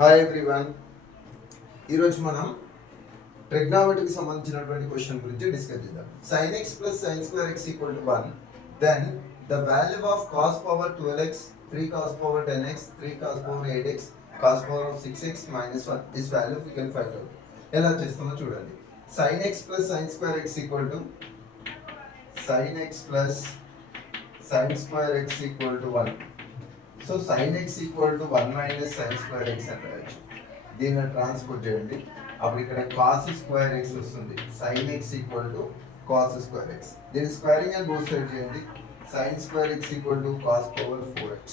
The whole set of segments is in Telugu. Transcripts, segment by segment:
Hi everyone. ఈరోజు మనం ట్రిగ్నామెట్రీకి సంబంధించినటువంటి క్వశ్చన్ గురించి డిస్కస్ చేద్దాం. sin x plus sin square x equal to 1, then the value of cos power 12x, 3 cos power 10x, 3 cos power 8x, cos power of 6x minus 1, this value we can find out. ఎలా చేస్తామో చూడండి. sin x plus sin square x equal to sin x plus sin square x equal to 1. So sin x equal to 1 minus sin square x అని రాయొచ్చు. దీన్ని ట్రాన్స్పోర్ట్ చేయండి. అప్పుడు ఇక్కడ cos స్క్వేర్ x వస్తుంది. sin x equal to cos square x. దీన్ని స్క్వేరింగ్ అని బోత్ సైడ్ చేయండి. sin square x equal to cos power 4x.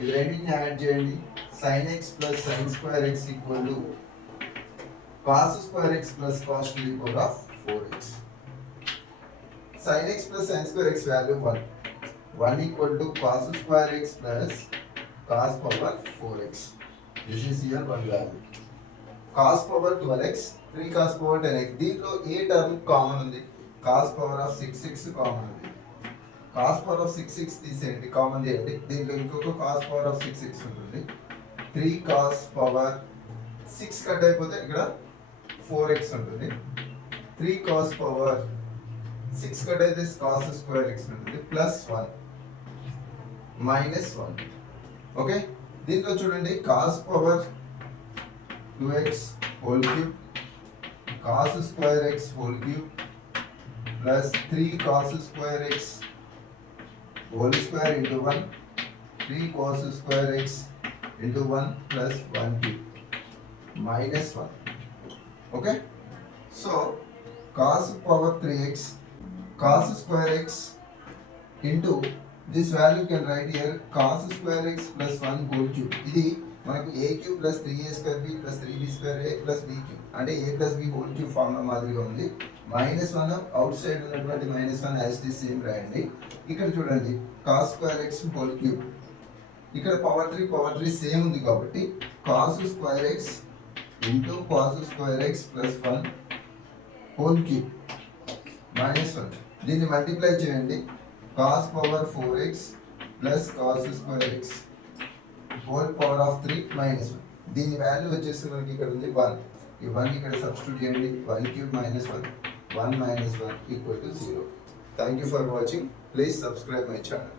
ఇది రెండింటిని యాడ్ చేయండి. sin x plus sin square x equal to cos square x plus cos to the power of 4x. sin x plus sin square x value 1 equal to cos square x plus cos power 4x. This is here one value. Cos power 12x, 3 cos power 10x. దీంట్లో ఏ టర్మ్ కామన్ ఉంది? cos power of 6x common ఉంది. cos power of 6x తీసేయండి, కామన్ చేయండి. దీంట్లో ఇంకొక cos power of 6x ఉంటుంది. 3 cos power 6 కట్ అయిపోతే ఇక్కడ 4x ఉంటుంది. 3 cos power 6 కట్ అయితే cos square x ఉంటుంది ప్లస్ 1 మైనస్ 1. ఓకే, దీంట్లో చూడండి cos power 2x whole cube, cos square x whole cube plus 3 cos square x whole square into 1, 3 cos square x into 1 plus 1 cube minus 1. Okay, so cos power 3x cos square x into this value can write here cos square x plus 1 whole cube. ఇది మనకు a cube plus 3a square b plus 3b square a plus b cube అంటే a plus b whole cube formula మాదిరిగా ఉంది. మైనస్ 1 అవుట్ సైడ్ ఉన్నటువంటి minus 1 as it is same రాయండి. ఇక్కడ చూడండి cos square x whole cube, ఇక్కడ పవర్ 3 సేమ్ ఉంది కాబట్టి cos square x into cos square x plus 1 whole cube minus 1. దీన్ని మల్టిప్లై చేయండి. cos power 4x plus cos square x whole power of 3 minus 1. దీని వాల్యూ వచ్చేసి మనకి ఇక్కడ ఉంది 1. ఈ 1 ఇక్కడ సబ్స్టిట్యూట్ చేయండి. 1 cube minus 1, 1 minus 1 equal to 0. Thank you for watching. Please subscribe my channel.